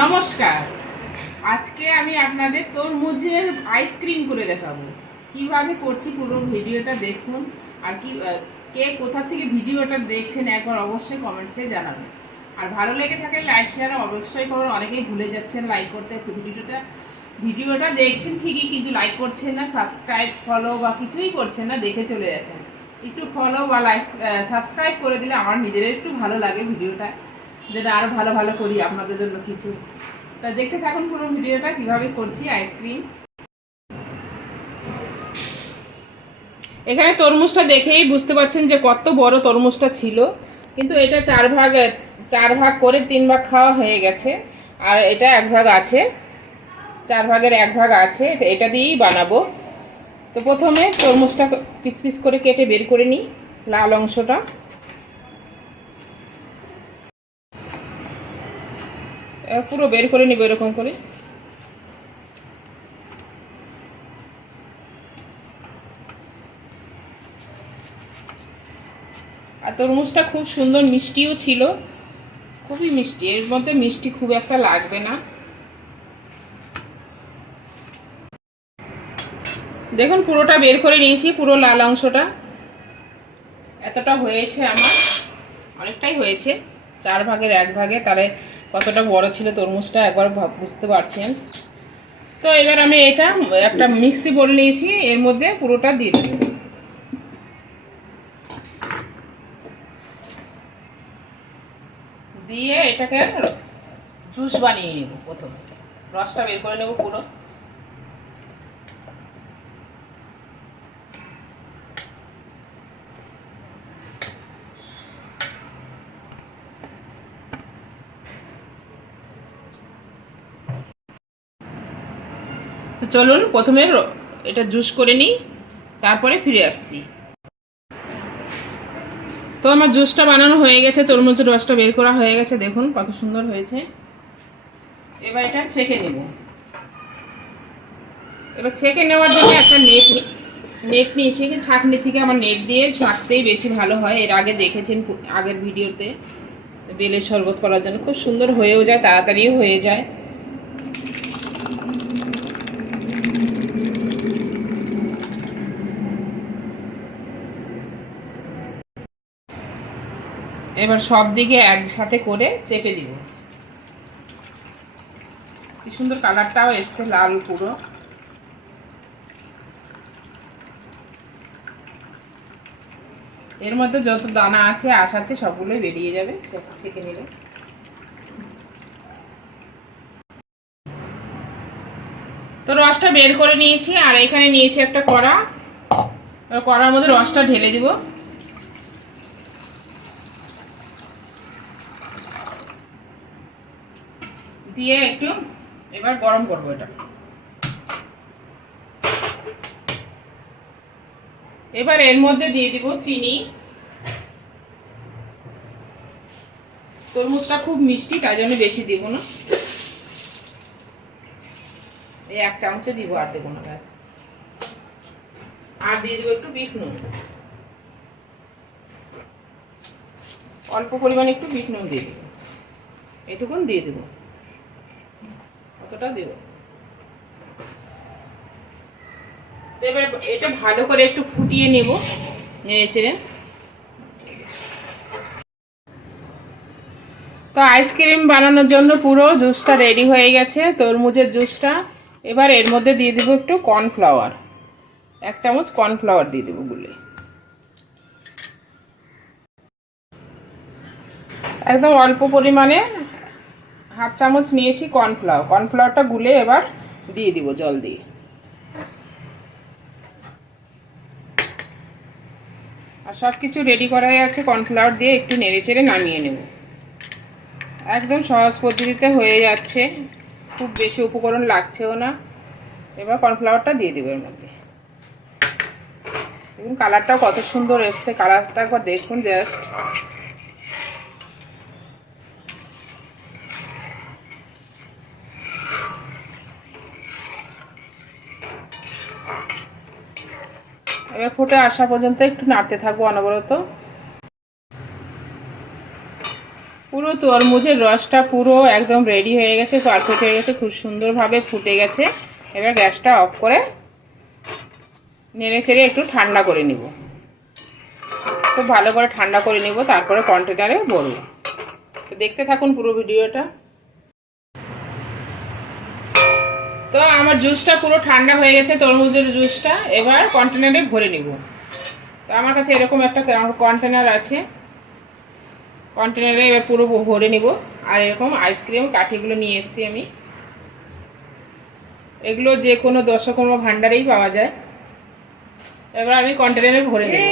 নমস্কার। আজকে আমি আপনাদের তরমুজের আইসক্রিম করে দেখাবো। কীভাবে করছি পুরো ভিডিওটা দেখুন, আর কি কে কোথা থেকে ভিডিওটা দেখছেন একবার অবশ্যই কমেন্টসে জানাবেন। আর ভালো লেগে থাকলে লাইক শেয়ার অবশ্যই করুন। অনেকেই ভুলে যাচ্ছেন লাইক করতে, ভিডিওটা ভিডিওটা দেখছেন ঠিকই, কিন্তু লাইক করছেন না সাবস্ক্রাইব ফলো বা কিছুই করছেন না, দেখে চলে যাচ্ছেন। একটু ফলো বা লাইক সাবস্ক্রাইব করে দিলে আমার নিজের একটু ভালো লাগে ভিডিওটা। যেটা আরও ভালো ভালো করি আপনাদের জন্য কিছু। তা দেখতে থাকুন পুরো ভিডিওটা, কীভাবে করছি আইসক্রিম। এখানে তরমুজটা দেখেই বুঝতে পারছেন যে কত বড় তরমুজটা ছিল। কিন্তু এটা চার ভাগ চার ভাগ করে তিন ভাগ খাওয়া হয়ে গেছে। আর এটা এক ভাগ আছে। চার ভাগের এক ভাগ আছে। এটা দিয়েই বানাবো। তো প্রথমে তরমুজটা পিস পিস করে কেটে বের করে নিই, লাল অংশটা। পুরো বের করে নিব এরকম করে। আর তরমুজটা খুব সুন্দর মিষ্টিও ছিল। খুবই মিষ্টি, এর মধ্যে মিষ্টি খুব একটা লাগবে না। দেখুন, পুরোটা বের করে নিয়েছি, পুরো লাল অংশটা। এতটা হয়েছে আমার, অনেকটাই হয়েছে, চার ভাগের এক ভাগে। তারে কতটা বড় ছিল তরমুজটা একবার বুঝতে পারছেন তো এবার আমি এটা একটা মিক্সি বলে নিয়েছি, এর মধ্যে পুরোটা দিয়ে দেবো। দিয়ে এটাকে জুস বানিয়ে নেব প্রথমে। রসটা বের করে নেব পুরো। তো চলুন প্রথমে এটা জুস করে নিই, তারপরে ফিরে আসছি। তো আমার জুসটা বানানো হয়ে গেছে, তরমুজের রসটা বের করা হয়ে গেছে, দেখুন কত সুন্দর হয়েছে। এবার এটা ছেঁকে নেব। এবার ছেঁকে নেওয়ার জন্য একটা নেট নেট নিয়েছি ছাঁকনি থেকে আমার নেট দিয়ে ছাঁকতেই বেশি ভালো হয়। এর আগে দেখেছেন আগের ভিডিওতে। বেলের শরবত করার জন্য খুব সুন্দর হয়েও যায়, তাড়াতাড়িও হয়ে যায়। এবার সব দিকে একসাথে করে চেপে দিব। কি সুন্দর কালারটাও এসছে লাল পুরো। এর মধ্যে যত দানা আছে, আশ আছে, সবগুলোই বেরিয়ে যাবে ছেঁকে নিলে তো রসটা বের করে নিয়েছি, আর এখানে নিয়েছি একটা কড়া। কড়ার মধ্যে রসটা ঢেলে দিব। দিয়ে একটু এবার গরম করব এটা। এবার এর মধ্যে দিয়ে দিব চিনি। তরমুজটা খুব মিষ্টি, তাই জন্য বেশি দিব না। এই এক চামচে দিব, আর দেবো না, ব্যাস। আর দিয়ে দেবো একটু বিট নুন। অল্প পরিমাণে একটু বিট নুন দিয়ে দেবো। এটুকুন দিয়ে দেবো। কতটা দেব। এবার এটা ভালো করে একটু ফুটিয়ে নেব। চেড়ে তো আইসক্রিম বানানোর জন্য পুরো জুসটা রেডি হয়ে গেছে, তরমুজের জুসটা এবার এর মধ্যে দিয়ে দেবো একটু কর্নফ্লাওয়ার এক চামচ কর্নফ্লাওয়ার দিয়ে দেবো গুলে। একদম অল্প পরিমাণে হাফ চামচ নিয়েছি কর্নফ্লাওয়ার। কর্নফ্লাওয়ারটা গুলে এবার দিয়ে দিব জল দিয়ে। আর সব কিছু রেডি করাই আছে কর্নফ্লাওয়ার দিয়ে একটু নেড়ে চেড়ে নামিয়ে নেব। একদম সহজ পদ্ধতিতে হয়ে যাচ্ছে। খুব বেশি উপকরণ লাগছেও না। এবার কর্নফ্লাওয়ারটা দিয়ে দেবো এর মধ্যে। দেখুন কালারটাও কত সুন্দর এসছে। কালারটা একবার দেখুন জাস্ট এবার ফুটে আসা পর্যন্ত একটু নাড়তে থাকব অনবরত। পুরো তরমুজের রসটা পুরো একদম রেডি হয়ে গেছে পারফেক্ট হয়ে গেছে, খুব সুন্দরভাবে ফুটে গেছে। এবার গ্যাসটা অফ করে নেড়ে চেড়ে একটু ঠান্ডা করে নিব। খুব ভালো করে ঠান্ডা করে নিব, তারপরে কন্টেনারে ভরবো। তো দেখতে থাকুন পুরো ভিডিওটা। তো আমার জুসটা পুরো ঠান্ডা হয়ে গেছে, তরমুজের জুসটা এবার কন্টেনারে ভরে নিব। তো আমার কাছে এরকম একটা কন্টেনার আছে। কন্টেনারে এবার পুরো ভরে নিব। আর এরকম আইসক্রিম কাঠিগুলো নিয়ে এসেছি আমি। এগুলো যে কোনো দশকর্ম ভাণ্ডারেই পাওয়া যায়। এবার আমি কন্টেনারে ভরে নেব।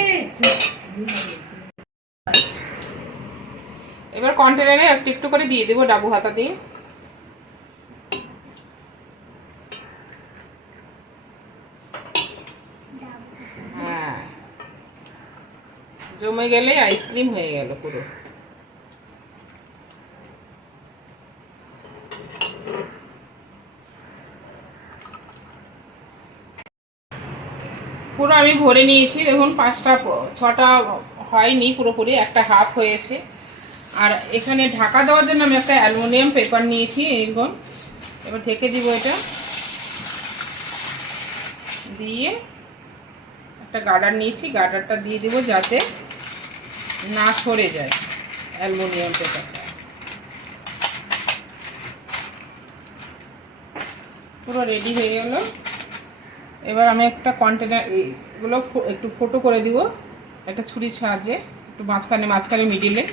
এবার কন্টেনারে একটু একটু করে দিয়ে দেবো ডাবু হাতা দিয়ে। জমে গেলে আইসক্রিম হয়ে গেল পুরো। পুরো আমি ভরে নিয়েছি। দেখুন, পাঁচটা, ছটা হয়নি, পুরোপুরি একটা হাফ হয়েছে। আর এখানে ঢাকা দেওয়ার জন্য আমি একটা অ্যালুমিনিয়াম পেপার নিয়েছি এরকম এবার ঢেকে দিব এটা। দিয়ে একটা গার্ডার নিয়েছি, গার্ডারটা দিয়ে দেবো যাতে না সরে যায় অ্যালমোনিয়াম পেপারটা। পুরো রেডি হয়ে গেল। এবার আমি একটা কন্টেনার, এগুলো একটু ফোটো করে দিব, একটা ছুরির সাহায্যে, একটু মাঝখানে মাঝখানে, মিডিলে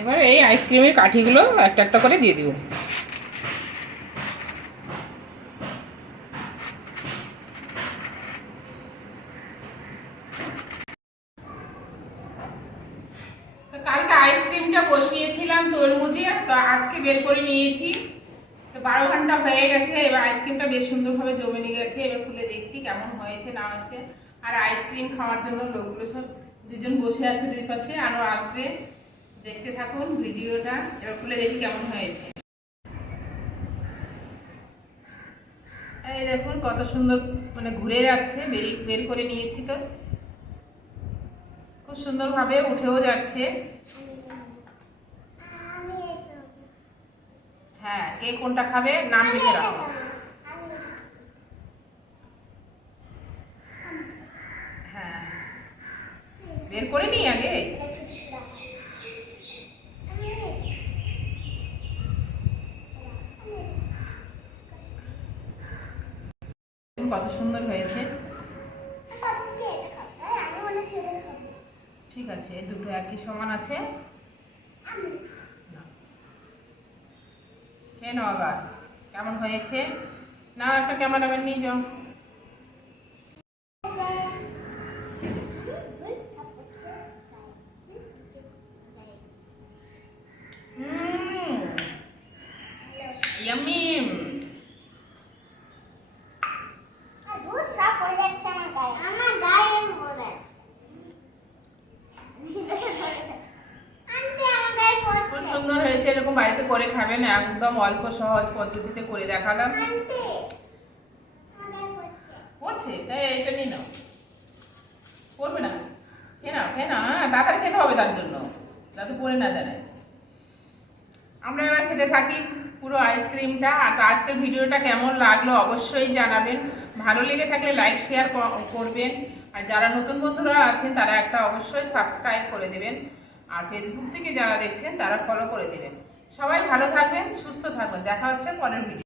এবার এই আইসক্রিমের কাঠিগুলো একটা একটা করে দিয়ে দিব। কালকে আইসক্রিমটা বসিয়েছিলাম তরমুজে, তো আজকে বের করে নিয়েছি। তো বারো ঘণ্টা হয়ে গেছে, এবার আইসক্রিমটা বেশ সুন্দরভাবে জমে নিয়ে গেছে এবার খুলে দেখছি কেমন হয়েছে, না হয়েছে। আর আইসক্রিম খাওয়ার জন্য লোকগুলো সব দুজন বসে আছে দুই পাশে আরও আসবে। দেখতে থাকুন ভিডিওটা, এবার খুলে দেখি কেমন হয়েছে। এই দেখুন কত সুন্দর মানে ঘুরে যাচ্ছে, বেরি, বের করে নিয়েছি তো। খুব সুন্দরভাবে উঠেও যাচ্ছে। হ্যাঁ কে কোনটা খাবে নাম লিখে রাখো। হ্যাঁ। বের করে নি আগে কত সুন্দর হয়েছে ঠিক আছে, দুটো একই সমান আছে। কেন আবার, কেমন হয়েছে? না একটা ক্যামেরাম্যান নিয়ে যাও হুম ইয়াম্মি খুব সুন্দর হয়েছে এরকম বাড়িতে করে খাবেন একদম অল্প সহজ পদ্ধতিতে করে দেখালাম। পড়ছে তাই এটা নিয়ে নাও। পড়বে না। খেয়ে নাও খেয়ে নাও। হ্যাঁ তাড়াতাড়ি খেতে হবে তার জন্য যাতে পড়ে না জানে আমরা এবার খেতে থাকি পুরো আইসক্রিমটা। আর আজকের ভিডিওটা কেমন লাগল অবশ্যই জানাবেন। ভালো লেগে থাকলে লাইক শেয়ার করবেন। আর যারা নতুন বন্ধুরা আছেন তারা একটা অবশ্যই সাবস্ক্রাইব করে দেবেন। আর ফেসবুক থেকে যারা দেখছেন, তারা ফলো করে দেবেন। সবাই ভালো থাকবেন, সুস্থ থাকবেন। দেখা হচ্ছে পরের ভিডিও